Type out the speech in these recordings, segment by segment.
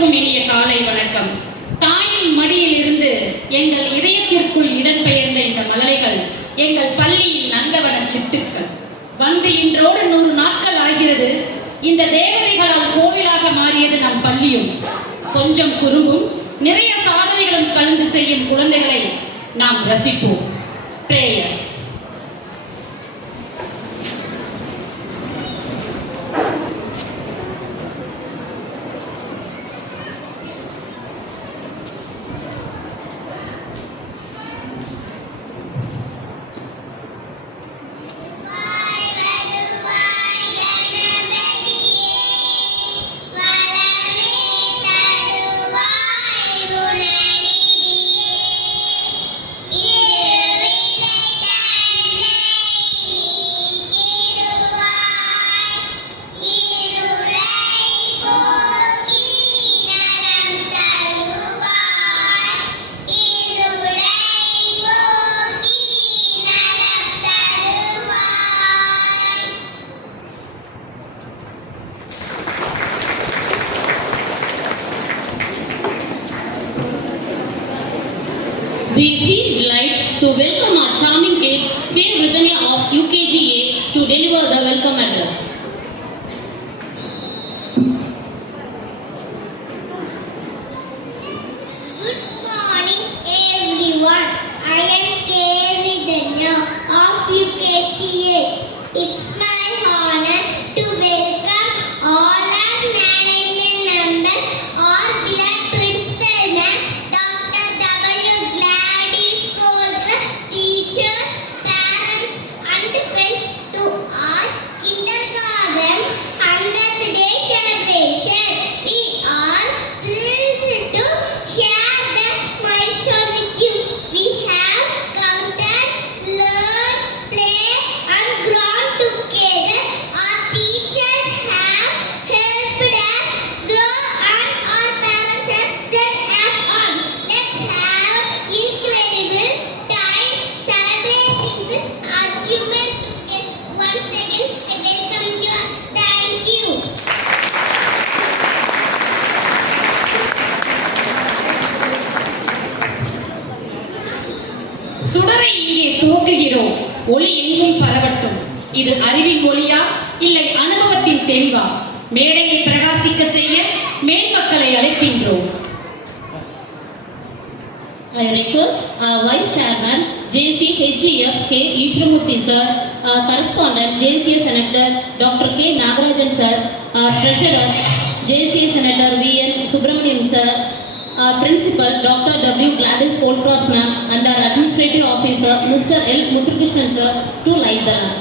அனைவருக்கும் இனிய காலை வணக்கம். தாயின் மடியில் இருந்து எங்கள் இதயத்திற்குள் இடம்பெயர்ந்த இந்த மலரைகள் எங்கள் பள்ளியின் நந்தவன சிட்டுக்கள். வந்து இன்றோடு 100 நாட்கள் ஆகிறது. இந்த தேவதைகளால் கோவிலாக மாறியது நம் பள்ளியும். கொஞ்சம் குறும்பும் நிறைய சாதனைகளும் கலந்து செய்யும் குழந்தைகளை நாம் ரசிப்போம். Prayer. We feel delighted to welcome our charming kid, K. Britannia of UKGA, to deliver the welcome address. Good morning, everyone. I am K. Britannia of UKGA. It's my honor to welcome all our management members, our beloved principal ma'am, Dr. W. Gladys Coulter, teachers, parents, and friends to our kindergarten's 100th day celebration. We are thrilled to share that milestone with you. We have counted, learned, played, and grown together. Our teachers have helped us grow, and our parents have set us on. Let's have incredible time celebrating this achievement together. Once again, I welcome you. Thank you. சுடரை இங்கே தூக்குகிறோம், ஒளி எங்கும் பரவட்டும். இது அறிவின் ஒளியா இல்லை அனுபவத்தின் தெளிவா? மேடையை பிரகாசிக்க செய்ய மேன்மக்களை அழைக்கின்றோம். I request our Vice Chairman, JC HGF K. Ishramurthy Sir, our Correspondent, JCA Senator Dr. K. Nagarajan Sir, our Treasurer, JCA Senator V.N. Subramanian Sir, our Principal, Dr. W. Gladys Coulter Ma'am, and our Administrative Officer, Mr. L. Muthukrishnan Sir, to light the lamp.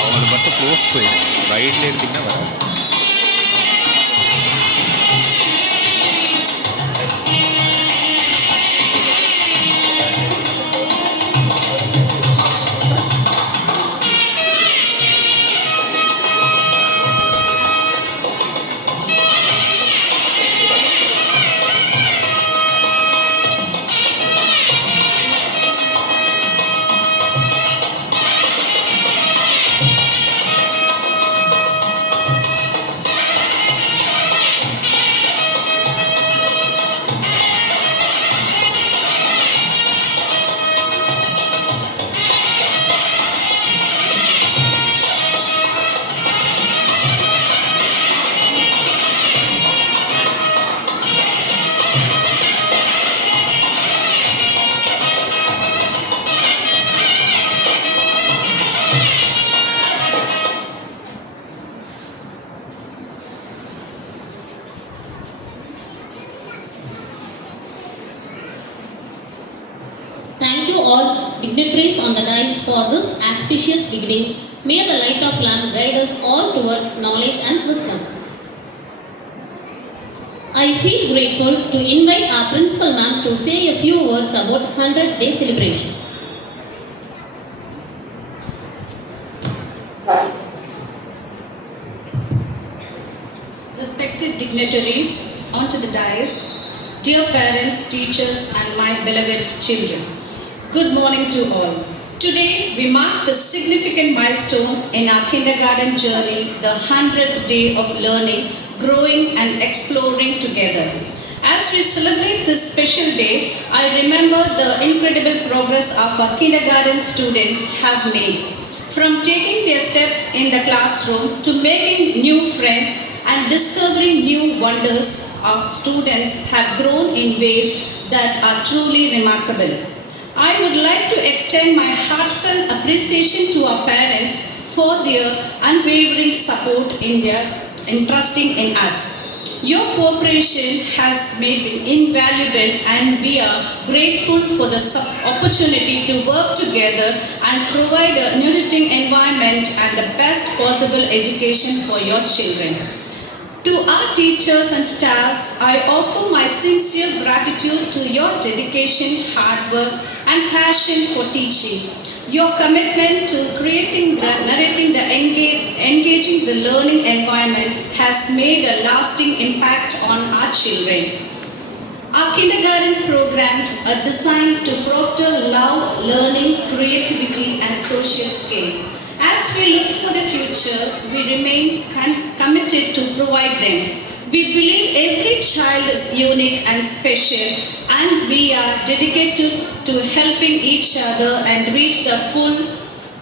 அவங்களுக்கு மட்டும் close போயிடும். ரைட்ல எடுத்தீங்கன்னா வராது. Thank you all dignitaries on the dais for this auspicious beginning. May the light of lamp guide us all towards knowledge and wisdom. I feel grateful to invite our Principal Ma'am to say a few words about 100-day celebration. respected dignitaries onto the dais, dear parents, teachers, and my beloved children. Good morning to all. Today, we mark the significant milestone in our kindergarten journey, the 100th day of learning, growing, and exploring together. As we celebrate this special day, I remember the incredible progress our kindergarten students have made. From taking their steps in the classroom to making new friends and discovering new wonders, our students have grown in ways that are truly remarkable. I would like to extend my heartfelt appreciation to our parents for their unwavering support in trusting in us. Your cooperation has been invaluable, and we are grateful for the opportunity to work together and provide a nurturing environment and the best possible education for your children. To our teachers and staffs, I offer my sincere gratitude to your dedication, hard work, and passion for teaching. Your commitment to engaging the learning environment has made a lasting impact on our children. Our kindergarten program are designed to foster love, learning, creativity, and social skill. As we look for the future, we remain committed to provide them. We believe every child is unique and special, and we are dedicated to helping each other and reach their full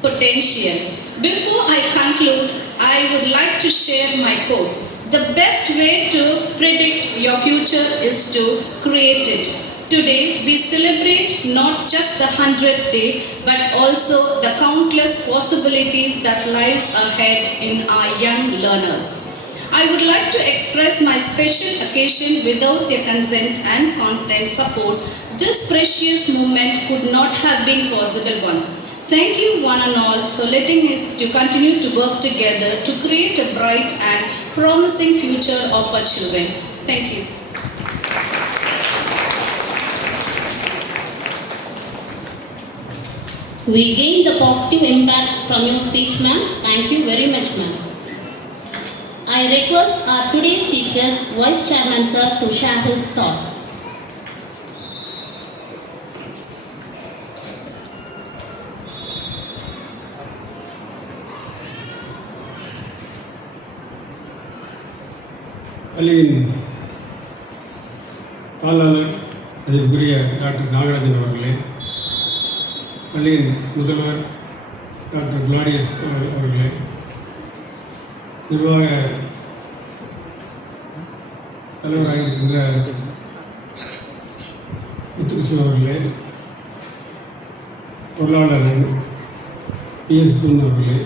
potential. Before I conclude, I would like to share my quote. The best way to predict your future is to create it. Today, we celebrate not just the 100th day, but also the countless possibilities that lies ahead in our young learners. I would like to express my special occasion without their consent and content support. This precious moment could not have been possible one. Thank you one and all for letting us to continue to work together to create a bright and promising future of our children. Thank you. We gained the positive impact from your speech, ma'am. Thank you very much, ma'am. I request our today's chief guest, Vice Chairman sir, to share his thoughts. பள்ளியின் தாளாளர் அதற்குரிய doctor Nagarajan அவர்களே, பள்ளியின் முதல்வர் doctor குளாடியஸ் அவர்களே, நிர்வாக தலைவராக இருக்கின்ற முத்துகிருஷ்ணன் அவர்களே, பொருளாளர் பிஎஸ் பூன் அவர்களே,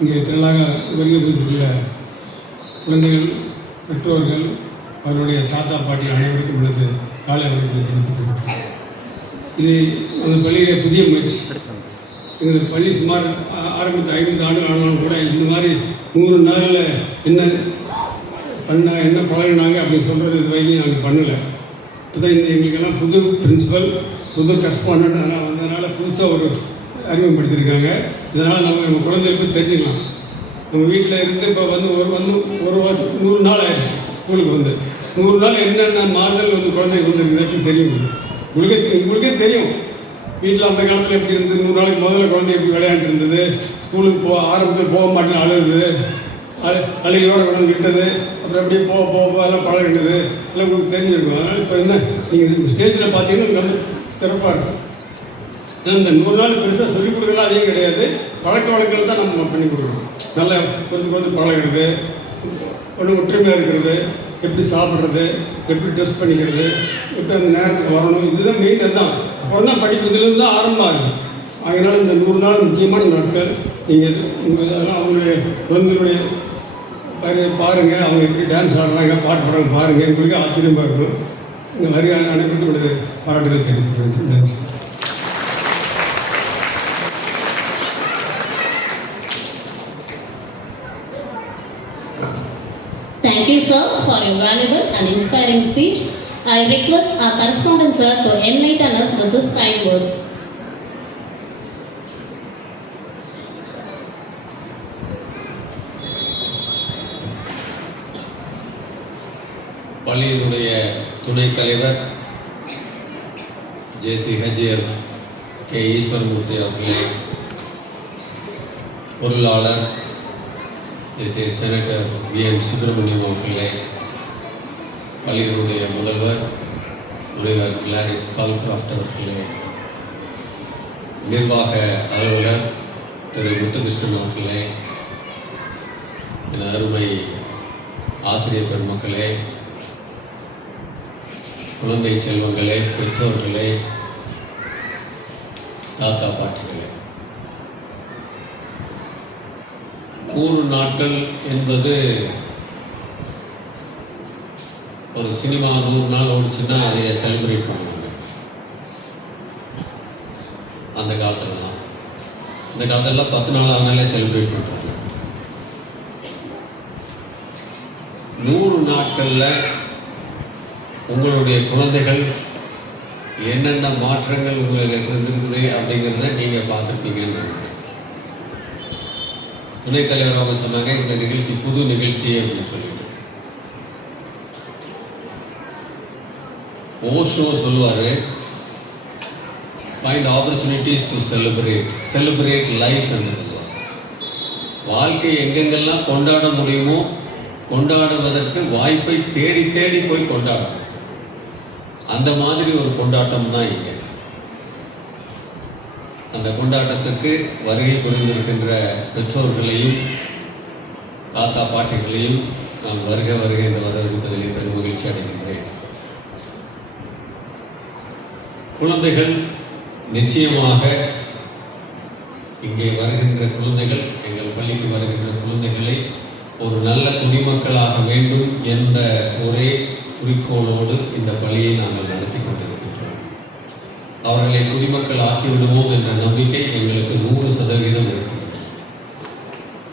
இங்கே திரளாக வருகை புரிந்துள்ள குழந்தைகள், பெற்றோர்கள், அவருடைய தாத்தா பாட்டி அனைவருக்கும் உள்ளது காலை வணக்கத்தை தெரிவித்துக் இது அந்த பள்ளியிலே புதிய முயற்சி. எங்களது பள்ளி சுமார் ஆரம்பித்த 50 ஆண்டுகள் ஆனாலும் கூட இந்த மாதிரி 100 நாளில் என்ன பழகினாங்க அப்படின்னு சொல்கிறது இது வரைக்கும் நாங்கள் பண்ணலை. இப்போ தான் எங்களுக்கெல்லாம் புது பிரின்சிபல், புது கரஸ்பாண்டன்ட் அதனால் வந்ததுனால புதுசாக ஒரு அறிமுகப்படுத்தியிருக்காங்க. இதனால் நம்ம குழந்தைகளுக்கு தெரிஞ்சுக்கலாம். நம்ம வீட்டில் இருந்து இப்போ வந்து ஒரு 100 நாள் ஆயிடுச்சு ஸ்கூலுக்கு வந்து. 100 நாள் என்னென்ன மாறுதல் வந்து குழந்தைக்கு வந்துருக்குதுன்னு தெரியும். உங்களுக்கே தெரியும் வீட்டில் அந்த காலத்தில் எப்படி இருந்தது. 100 நாளைக்கு முதல்ல குழந்தை எப்படி விளையாண்டு இருந்தது, ஸ்கூலுக்கு ஆரம்பத்தில் போக மாட்டேன்னு அழுகையோடு கொண்டு விட்டது, அப்புறம் அப்படியே போக எல்லாம் பழகிட்டது எல்லாம் உங்களுக்கு தெரிஞ்சிருக்கும். அதனால் இப்போ என்ன நீங்கள் ஸ்டேஜில் பார்த்தீங்கன்னா நல்ல சிறப்பாக இருக்கும். ஏன்னா இந்த 100 நாள் பெருசாக சொல்லிக் கொடுக்கலாம் அதையும் கிடையாது, பழக்க வழக்கங்களை தான் நம்ம பண்ணி கொடுக்குறோம். நல்லா கொஞ்சம் பழகிறது, ஒன்று ஒற்றுமையாக இருக்கிறது, எப்படி சாப்பிட்றது, எப்படி ட்ரெஸ் பண்ணிக்கிறது, எப்படி அந்த நேரத்துக்கு வரணும், இதுதான் மெயின். அதுதான் அப்புறம் தான் படிப்பு இதுலேருந்து தான் ஆரம்பம் ஆகுது. அதனால் இந்த 100 நாள் முக்கியமான நாட்கள். நீங்கள் அதெல்லாம் அவங்களுடைய குழந்தைகளுடைய பாருங்கள், அவங்க எப்படி டான்ஸ் ஆடுறாங்க, பாட்டு பாடுறாங்க பாருங்கள், உங்களுக்கு ஆச்சரியமாக இருக்கும். இந்த மாதிரி அனைவருக்கும் பாராட்டுகளை தெரிவித்துக்கிறேன். நன்றி. Thank you, sir, for your valuable and inspiring speech. I request our correspondent, sir, to enlighten us with his kind words. பள்ளியினுடைய துணைத் தலைவர் ஜேசிஹெச்எஃப் கே ஈஸ்வரமூர்த்தி அவர்களே, பொருளாளர் ஜேசி செனட்டர் விஎம் சுப்பிரமணியம் அவர்களே, பள்ளியினுடைய முதல்வர் முனைவர் கிளாரிஸ் கால்கிராஃப்ட் அவர்களே, நிர்வாக அலுவலர் திரு முத்துகிருஷ்ணன் அவர்களே, என் அருமை ஆசிரியர் பெருமக்களே, குழந்தை செல்வங்களே, பெற்றோர்களே, தாத்தா பாட்டிகளே, 100 நாட்கள் என்பது ஒரு சினிமா 100 நாள் ஓடிச்சுன்னா அதை செலிப்ரேட் பண்ணுவாங்க அந்த காலத்துலலாம். இந்த காலத்துலலாம் 10 நாள் ஆனாலே செலிப்ரேட் பண்ணுறாங்க. 100 நாட்களில் உங்களுடைய குழந்தைகள் என்னென்ன மாற்றங்கள் உங்களுக்கு இருந்திருக்குது அப்படிங்கிறத நீங்கள் பார்த்துருப்பீங்கன்னு நினைக்கிறேன். துணைத் தலைவர் அவங்க சொன்னாங்க இந்த நிகழ்ச்சி புது நிகழ்ச்சி அப்படின்னு சொல்லிட்டு. ஓஷோ சொல்லுவார், find opportunities to celebrate life என்று சொல்லுவார். வாழ்க்கை எங்கெங்கெல்லாம் கொண்டாட முடியுமோ கொண்டாடுவதற்கு வாய்ப்பை தேடி தேடி போய் கொண்டாடணும். அந்த மாதிரி ஒரு கொண்டாட்டம் தான் இங்கே. அந்த கொண்டாட்டத்துக்கு வருகை புரிந்திருக்கின்ற பெற்றோர்களையும் தாத்தா பாட்டிகளையும் நான் வருக என்று வரவேற்பதிலே பெரும் மகிழ்ச்சி அடைகின்றேன். குழந்தைகள் நிச்சயமாக இங்கே வருகின்ற குழந்தைகள், எங்கள் பள்ளிக்கு வருகின்ற குழந்தைகளை ஒரு நல்ல குடிமக்களாக வேண்டும் என்ற ஒரே குறிக்கோளோடு இந்த பள்ளியை நாங்கள் நடத்தி கொண்டிருக்கின்றோம். அவர்களை குடிமக்கள் ஆக்கிவிடுவோம் என்ற நம்பிக்கை எங்களுக்கு 100% இருக்கிறது.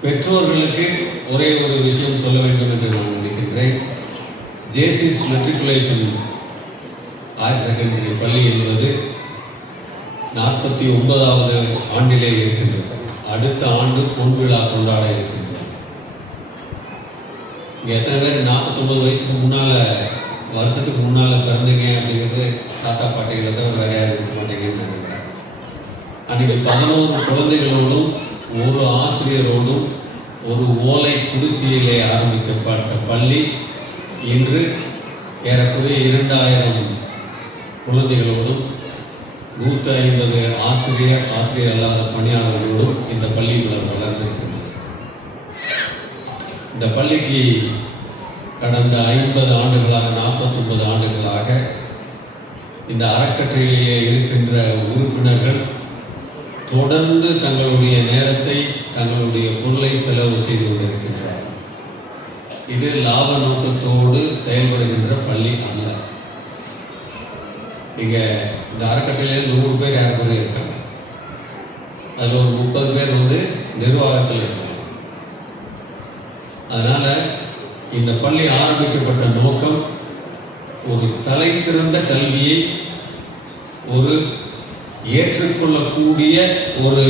பெற்றோர்களுக்கு ஒரே ஒரு விஷயம் சொல்ல வேண்டும் என்று நான் நினைக்கின்றேன். ஜேசிஸ் மெட்ரிகுலேஷன் ஹையர் செகண்டரி பள்ளி என்பது 49வது ஆண்டிலே இருக்கின்றது. அடுத்த ஆண்டு பொன்விழா கொண்டாட இருக்கின்றது. இங்கே எத்தனை பேர் 49 வயசுக்கு வருஷத்துக்கு முன்னால் பிறந்தீங்க அப்படிங்கிறது தாத்தா பாட்டிகளை தவிர வேற யாரும் இருக்க மாட்டேங்கன்னு நினைக்கிறேன். அன்றைக்கி 11 குழந்தைகளோடும் ஒரு ஆசிரியரோடும் ஒரு ஓலை குடிசையிலே ஆரம்பிக்கப்பட்ட பள்ளி இன்று ஏறக்குறைய 2000 குழந்தைகளோடும் 150 ஆசிரியர் அல்லாத பணியாளர்களோடும் இந்த பள்ளி வளர்ந்திருக்கிறது. இந்த பள்ளிக்கு கடந்த 50 ஆண்டுகளாக 49 ஆண்டுகளாக இந்த அறக்கட்டளையிலே இருக்கின்ற உறுப்பினர்கள் தொடர்ந்து தங்களுடைய நேரத்தை, தங்களுடைய பொருளை செலவு செய்து கொண்டிருக்கின்றார்கள். இது லாப நோக்கத்தோடு செயல்படுகின்ற பள்ளி அல்ல. நீங்கள் இந்த அறக்கட்டளையில் 100 பேர் யாருக்குமே இருக்காங்க. அதில் ஒரு 30 பேர் நிர்வாகத்தில் இருக்காங்க. அதனால் இந்த பள்ளி ஆரம்பிக்கப்பட்ட நோக்கம் ஒரு தலை சிறந்த கல்வியை ஒரு ஏற்றுக்கொள்ளக்கூடிய ஒரு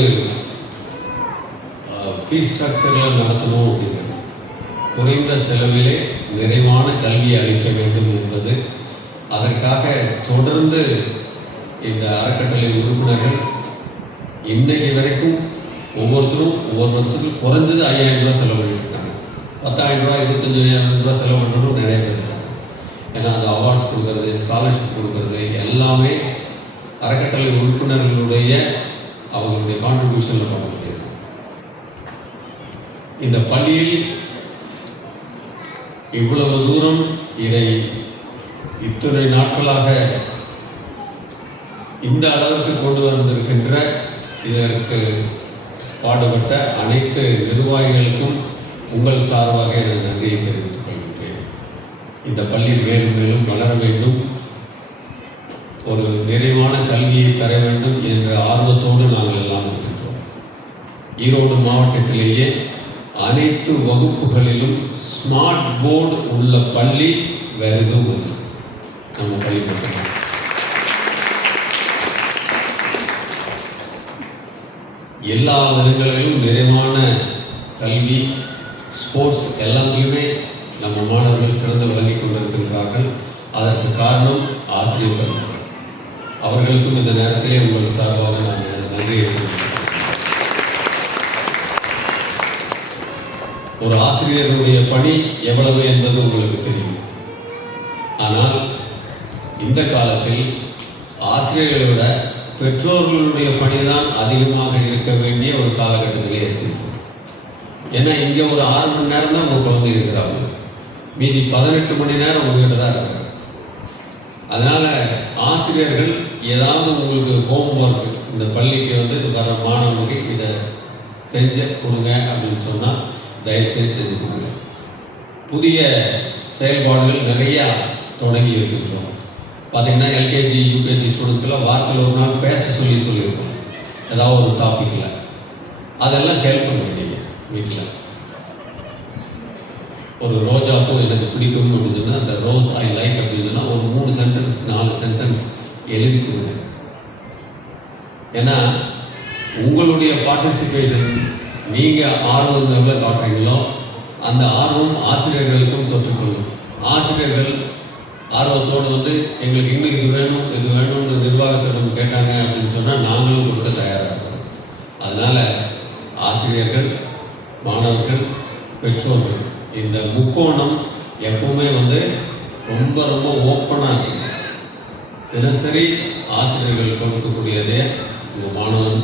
ஃபீஸ் ஸ்ட்ரக்சரில் நடத்தணும் அப்படிங்கிறது. குறைந்த செலவிலே நிறைவான கல்வியை அளிக்க வேண்டும் என்பது. அதற்காக தொடர்ந்து இந்த அறக்கட்டளை உறுப்பினர்கள் இன்னைக்கு வரைக்கும் ஒவ்வொருத்தரும் ஒவ்வொரு வருஷத்துக்கு குறைஞ்சது 5000 ரூபா செலவு பண்ணியிருக்காங்க. 10,000 ரூபா 25,000 ரூபா செலவு பண்ணுறதும் நிறைய பேர் இருக்காங்க. ஏன்னா அந்த அவார்ட்ஸ் கொடுக்கறது, ஸ்காலர்ஷிப் கொடுக்கறது எல்லாமே அறக்கட்டளை உறுப்பினர்களுடைய அவங்களுடைய கான்ட்ரிபியூஷனில் பண்ண முடியாது. இந்த பள்ளியில் இவ்வளவு தூரம் இதை இத்தனை நாட்களாக இந்த அளவுக்கு கொண்டு வந்திருக்கின்ற இதற்கு பாடுபட்ட அனைத்து நிர்வாகிகளுக்கும் உங்கள் சார்பாக நான் நன்றியை தெரிவித்துக் கொள்கின்றேன். இந்த பள்ளி மேலும் மேலும் வளர வேண்டும், ஒரு நிறைவான கல்வியை தர வேண்டும் என்ற ஆர்வத்தோடு நாங்கள் எல்லாம் இருக்கின்றோம். ஈரோடு மாவட்டத்திலேயே அனைத்து வகுப்புகளிலும் ஸ்மார்ட் போர்டு உள்ள பள்ளி வேறு எதுவும் இல்லை. நம்ம பள்ளி மட்டும்தான். எல்லா விதங்களிலும் நிறைவான கல்வி, ஸ்போர்ட்ஸ் எல்லாத்துலேயுமே நம்ம மாணவர்கள் சிறந்து விளங்கிக் கொண்டிருக்கின்றார்கள். அதற்கு காரணம் ஆசிரியர் பெருமக்கள். அவர்களுக்கும் இந்த நேரத்திலே உங்கள் சார்பாக நான் எனது நன்றியை தெரிவிக்கிறேன். ஒரு ஆசிரியருடைய பணி எவ்வளவு என்பது உங்களுக்கு தெரியும். ஆனால் இந்த காலத்தில் ஆசிரியர்களை விட பெற்றோர்களுடைய பணிதான் அதிகமாக இருக்க வேண்டிய ஒரு காலகட்டத்திலே இருக்கின்றோம். ஏன்னா இங்கே ஒரு 6 மணி நேரம் தான் உங்கள் குழந்தை இருக்கிறாங்க, மீதி 18 மணி நேரம் உங்ககிட்ட தான் இருக்கிறாங்க. அதனால் ஆசிரியர்கள் ஏதாவது உங்களுக்கு ஹோம் ஒர்க், இந்த பள்ளிக்கு வந்து வர மாணவனுக்கு இதை செஞ்சு கொடுங்க அப்படின்னு சொன்னால் தயவுசெய்து செஞ்சு கொடுங்க. புதிய செயல்பாடுகள் நிறையா தொடங்கி இருக்கின்றோம். பார்த்திங்கன்னா எல்கேஜி யூகேஜி ஸ்டூடெண்ட்ஸ்க்கெல்லாம் வாரத்தில் ஒரு நாள் பேச சொல்லியிருக்கோம் ஏதாவது ஒரு டாப்பிக்கில். அதெல்லாம் ஹெல்ப் பண்ண வேண்டியது. வீட்டில் ஒரு ரோஜா பூ எனக்கு பிடிக்கும் அப்படின்னு சொன்னால் அந்த ரோஸ் ஐ லைக் அப்படின்னு சொன்னால் ஒரு 3 சென்டென்ஸ் 4 சென்டென்ஸ் எழுதி கொடுங்க. ஏன்னா உங்களுடைய பார்ட்டிசிபேஷன், நீங்கள் ஆர்வம் எவ்வளோ காட்டுறீங்களோ அந்த ஆர்வம் ஆசிரியர்களுக்கும் தொற்றுக்கொள்ளும். ஆசிரியர்கள் ஆர்வத்தோடு வந்து எங்களுக்கு இன்னும் இது வேணும் இது வேணும்னு நிர்வாகத்திடம் கேட்டாங்க அப்படின்னு சொன்னால் நாங்களும் கொடுக்க தயாராக இருக்கிறோம். அதனால் ஆசிரியர்கள், மாணவர்கள், பெற்றோர்கள் இந்த முக்கோணம் எப்பவுமே வந்து ரொம்ப ரொம்ப ஓப்பனாக இருக்கும். தினசரி ஆசிரியர்கள் கொடுக்கக்கூடியதே உங்கள் மாணவன்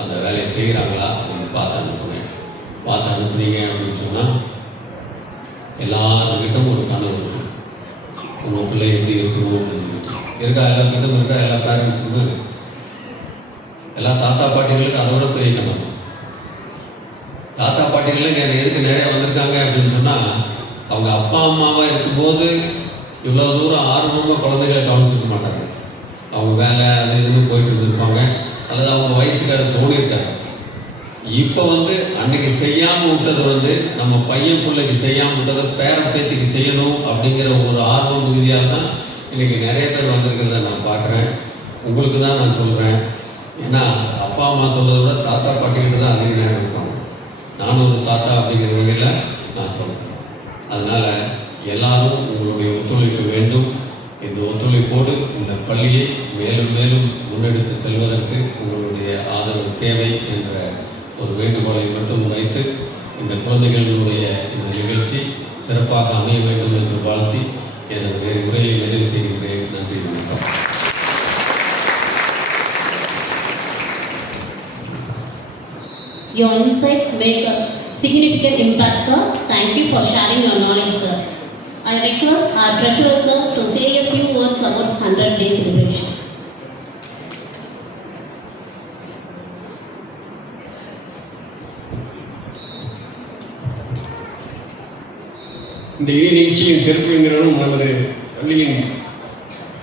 அந்த வேலையை செய்கிறாங்களா அப்படின்னு பார்த்து அனுப்புங்க. பார்த்து அனுப்புனீங்க அப்படின்னு சொன்னால் எல்லாருக்கிட்டும் ஒரு கனவு இருக்கும், உங்கள் பிள்ளை எப்படி இருக்கணும் அப்படின்னு இருக்கா. எல்லாத்துக்கிட்டும் இருக்கா, எல்லா பேரண்ட்ஸுக்கும் இருக்கு. எல்லா தாத்தா பாட்டிகளுக்கு அதோட பெரிய கனவு. தாத்தா பாட்டிகளும் எதுக்கு நிறைய வந்திருக்காங்க அப்படின்னு சொன்னால் அவங்க அப்பா அம்மாவாக இருக்கும்போது இவ்வளோ தூரம் ஆர்வமாக குழந்தைகளை கவனிச்சிருக்க மாட்டாங்க. அவங்க வேலை அது இதுன்னு போயிட்டு இருந்திருப்பாங்க, அல்லது அவங்க வயசுக்கு அதை தோணி இருக்காங்க. இப்போ வந்து அன்னைக்கு செய்யாமல் விட்டதை வந்து நம்ம பையன் பிள்ளைக்கு செய்யாமல் விட்டதை பேரன் பேத்திக்கு செய்யணும் அப்படிங்கிற ஒரு ஆர்வம் மிகுதியாக தான் இன்றைக்கி நிறைய பேர் வந்திருக்கிறத நான் பார்க்குறேன். உங்களுக்கு தான் நான் சொல்கிறேன். ஏன்னா அப்பா அம்மா சொல்கிறத விட தாத்தா பாட்டிக்கிட்ட தான் அதிக நேரம் இருப்பாங்க. நானும் ஒரு தாத்தா அப்படிங்கிற வகையில் நான் சொல்கிறேன். அதனால் எல்லாரும் உங்களுடைய ஒத்துழைப்பு வேண்டும். இந்த ஒத்துழைப்போடு இந்த பள்ளியை மேலும் மேலும் முன்னெடுத்து செல்வதற்கு உங்களுடைய ஆதரவு தேவை என்ற ஒரு வேண்டுகோளை மட்டும் வைத்து இந்த குழந்தைகளுடைய இந்த நிகழ்ச்சி சிறப்பாக அமைய வேண்டும் என்று வாழ்த்தி எனது உரையை நிறைவு செய்கின்றேன். நன்றி, வணக்கம். Your insights make a significant impact, sir. Thank you for sharing your knowledge, sir. I request our treasurer, sir, to say a few words about 100-day celebration. இந்த நிகழ்ச்சியின் சிறப்பு விருந்தினரும் நமது பள்ளியின்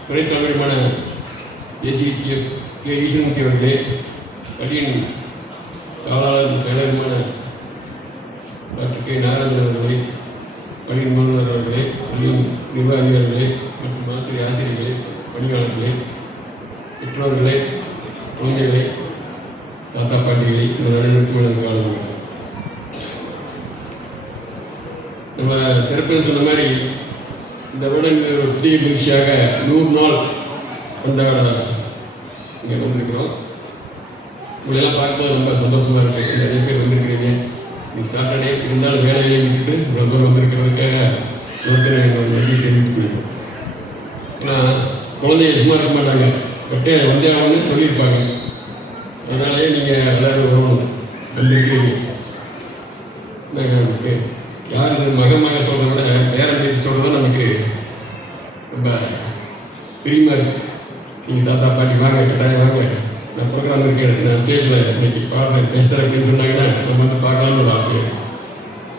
துணைத் தலைவருமான JCF கே ஈஸ்வரமூர்த்தி அவர்களே, பள்ளியின் தாளாளர் செயலருமான டாக்டர் கே நாகராஜன் அவர்களே, பள்ளியின் முதல்வர் அவர்களே, பள்ளியின் நிர்வாகிகளே மற்றும் ஆசிரியர்களே, பணியாளர்களே, பெற்றோர்களே, குழந்தைகளை, தாத்தா பாட்டிகளை இந்த நடைமுறைக்கு வழங்கும் காலம். நம்ம சிறப்புன்னு சொன்ன மாதிரி இந்த வருடம் ஒரு புதிய முயற்சியாக 100 நாள் கொண்டாட இங்கே வந்திருக்கிறோம். உங்களெல்லாம் பார்க்கும்போது ரொம்ப சந்தோஷமாக இருக்குது. நிறைய பேர் வந்திருக்கிறீங்க. இன்னைக்கு சாட்டர்டே இருந்தாலும் வேலையை விட்டுட்டு இவ்வளோ தூரம் வந்திருக்கிறதுக்காக ஒருத்தர் எங்களோட நன்றி தெரிவித்துக் கொள்கிறோம். ஏன்னா குழந்தைய சும்மா இருக்க மாட்டாங்க, பட்டே வந்தியாகனு சொல்லியிருப்பாங்க. அதனாலேயே நீங்கள் எல்லோரும் வரணும், வந்திருக்கிறீங்க. யார் மகன் மகன் சொல்கிறத விட பேரன் பேட்டி சொல்கிறது நமக்கு ரொம்ப பிரியமாக இருக்குது. நீங்கள் தாத்தா பாட்டி வாங்க, கட்டாயம் வாங்க, நான் ப்ரோக்ராம் இருக்கேன், நான் ஸ்டேஜில் இன்னைக்கு பாடுறேன் பேசுகிறேன் அப்படின்னு சொன்னாங்கன்னா நம்ம வந்து பார்க்கலாம்னு ஒரு ஆசை.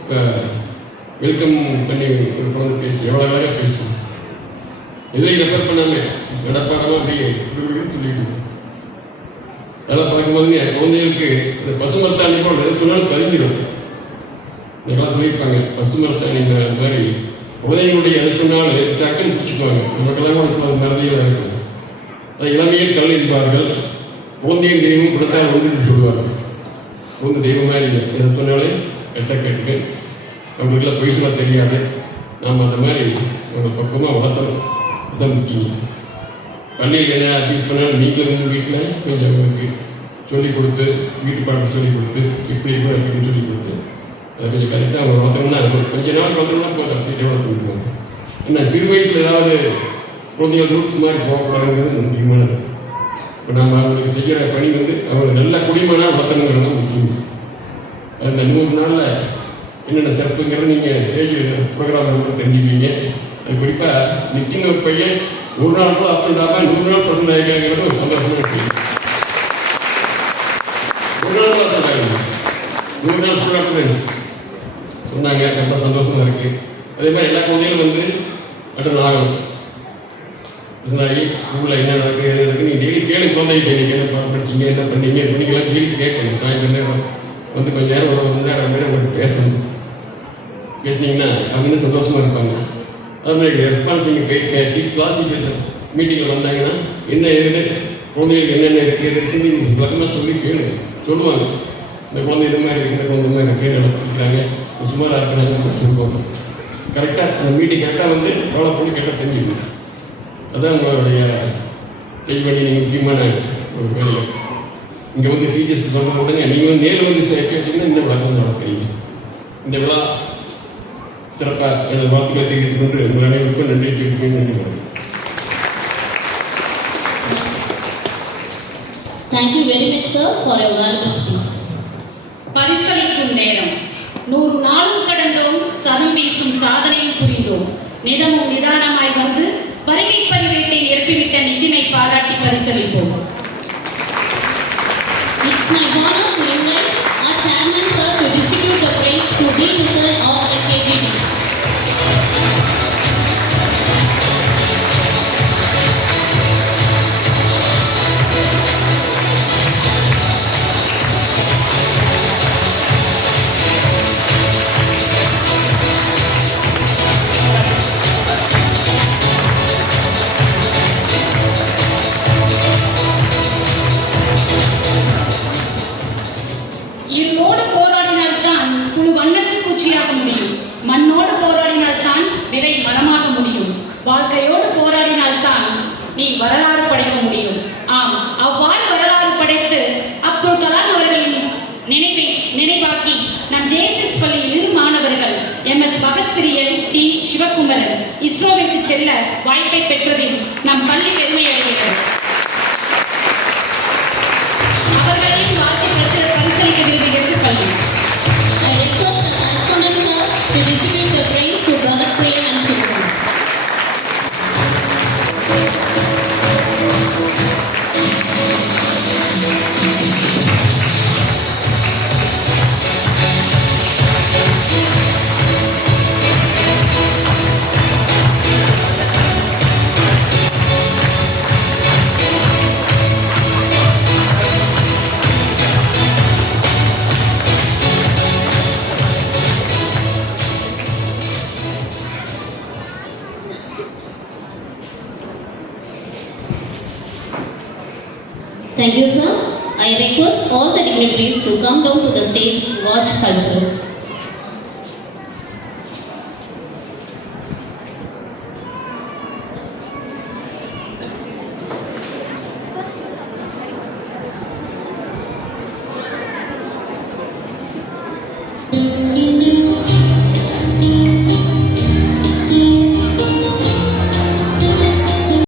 இப்போ வெல்கம் பண்ணி ஒரு குழந்தை பேசி எவ்வளோ வேலை பேசுவோம், எதையும் ரெஃபர் பண்ணாமல் நடப்பாடமாக அப்படியே இப்படி சொல்லிட்டு அதெல்லாம் பார்க்கும்போதுங்க குழந்தைகளுக்கு அந்த பசுமரத்தாணி கூட சொன்னாலும் பதிஞ்சிடும். இதெல்லாம் சொல்லியிருப்பாங்க, பசுமரத்தாணி மாதிரி குழந்தைகளுடைய எதை சொன்னாலும் டக்குன்னு பிடிச்சிக்குவாங்க. நமக்கெல்லாம் கூட சில மறதியாக இருக்கும். அது இளமையில் கல் என்பார்கள், குழந்தையின் தெய்வம் கொடுத்தால் ஒன்றுன்னு சொல்லுவார்கள். குழந்தை தெய்வமாக இல்லை, எதை சொன்னாலும் கெட்ட கேட்டுக்க அவங்களுக்குலாம் பொய் சொல்ல தெரியாது. நாம் அந்த மாதிரி அவங்க பக்குவமாக வளர்த்தணும். அதுதான் முக்கியம். பள்ளியில் என்ன அட்வைஸ் பண்ணாலும் நீங்களும் வீட்டில் கொஞ்சம் அவங்களுக்கு சொல்லிக் கொடுத்து, வீட்டு பாடம் சொல்லிக் கொடுத்து, இப்படி கூட இருக்குன்னு சொல்லிக் கொடுத்து அதை கொஞ்சம் கரெக்டாக அவங்க வளர்த்தோம்னா கொஞ்ச நாள் வளர்த்தோம்னா போதும், அப்படி டெவலப் பண்ணிக்குவாங்க. ஏன்னா சிறு வயசில் ஏதாவது குழந்தைகள் ரூட் மாதிரி போகக்கூடாதுங்கிறது முக்கியமானது. இப்போ நம்ம அவங்களுக்கு செய்கிற பணி அவங்க நல்ல குடிமனாக வளர்த்தணுங்கிறது தான் முக்கியம். அந்த 100 நாளில் என்னென்ன சிறப்புங்கிறது நீங்கள் ஸ்டேஜில் ப்ரோக்ராம் தெரிஞ்சுக்குவீங்க. அது குறிப்பாக நித்தின் ஒரு பையன் 1 நாள் கூட அப் அண்ட் ஆகாமல் 100 நாள் பர்சன்ட் ஆகிருக்காங்கிறது ஒரு சந்தோஷமாக இருக்குது. 1 நாள் கூட அப் அண்ட் 100 நாள் ஃபுல் அட்டண்டன்ஸ் சொன்னாங்க. ரொம்ப சந்தோஷமாக இருக்குது. அதே மாதிரி எல்லா குழந்தைகளும் அட்டன் ஆகணும். ஆகி ஸ்கூலில் என்ன நடக்குது எது நடக்குது நீங்கள் டெய்லி கேளு. குழந்தைகிட்ட நீங்கள் என்ன பாடம் படிச்சிங்க, என்ன பண்ணீங்க, நீங்களாம் டெய்லி கேட்கணும். கொஞ்சம் நேரம் கொஞ்சம் நேரம் ஒரு 1 மணி நேரம் அவங்கள்ட்ட பேசணும். பேசுனீங்கன்னா அவங்க இன்னும் சந்தோஷமாக இருப்பாங்க. அது மாதிரி ரெஸ்பான்ஸ் நீங்கள் கேட்டு கிளாஸ் டீச்சர்ஸ் மீட்டிங்கில் வந்தாங்கன்னா என்ன ஏது குழந்தைகளுக்கு என்னென்ன இருக்குது எது இருக்குது நீங்கள் விளக்கமாக சொல்லி கேளுங்க. சொல்லுவாங்க இந்த குழந்தை இது மாதிரி இருக்குது, இந்த குழந்தை மாதிரி இருக்குது, நல்லா படிக்கிறாங்க, சுமாராக இருக்கிறாங்க சொல்லுவாங்க. கரெக்டாக அந்த மீட்டிங் கரெக்டாக எவ்வளோ பொண்ணு கேட்டால் தெரிஞ்சுக்கணும். அதுதான் உங்களுடைய செய்ய வேண்டிய நீங்கள் முக்கியமான ஒரு வேலை. இங்கே டீச்சர்ஸ் சொல்ல உடனே நீங்கள் நேரில் கேட்டீங்கன்னா இன்னும் விளக்கம் நடக்கிறீங்க. இந்த விழா சிறப்பாக எனது வாழ்த்துக்களை தெரிவித்துக் கொண்டு உங்கள் அனைவருக்கும் நன்றி தெரிவிப்பேன். நன்றி. Thank you very much, sir, for your valuable speech. பரிசளிக்கும் நேரம். 100 நாளும் கடந்தோம், சதம் வீசும் சாதனையும் புரிந்தோம். நிதமும் நிதானமாய் வருகை பதிவேட்டை நிரப்பிவிட்ட நிதினை பாராட்டி பரிசளிப்போம். It's my honor to invite our chairman, sir, to distribute the praise to Dean Mukul of the KGT. இருளோடு போராடினால்தான் புழு வண்ணத்து பூச்சியாக முடியும். மண்ணோடு போராடினால்தான் விதை மரமாக முடியும். வாழ்க்கையோடு போராடினால்தான் நீ வரலாறு படைக்க முடியும். ஆம், அவ்வாறு வரலாறு படைத்து அப்துல் கலாம் அவர்களின் நினைவாக்கி நம் ஜேஎஸ்எஸ் பள்ளியில் 2 மாணவர்கள் MS பகத்பிரியன், T சிவகுமரன் இஸ்ரோவிற்கு செல்ல வாய்ப்பை பெற்றதில் நம் பள்ளி பெருமை அடைகிறது. அவர்களையும் வாழ்த்து பரிசளிக்க விரும்புகிறது பள்ளி. I request the correspondent, sir, to distribute the praise to Bhagat Priyan and Shivakumar. Thank you, sir. I request all the dignitaries to come down to the stage to watch culturals.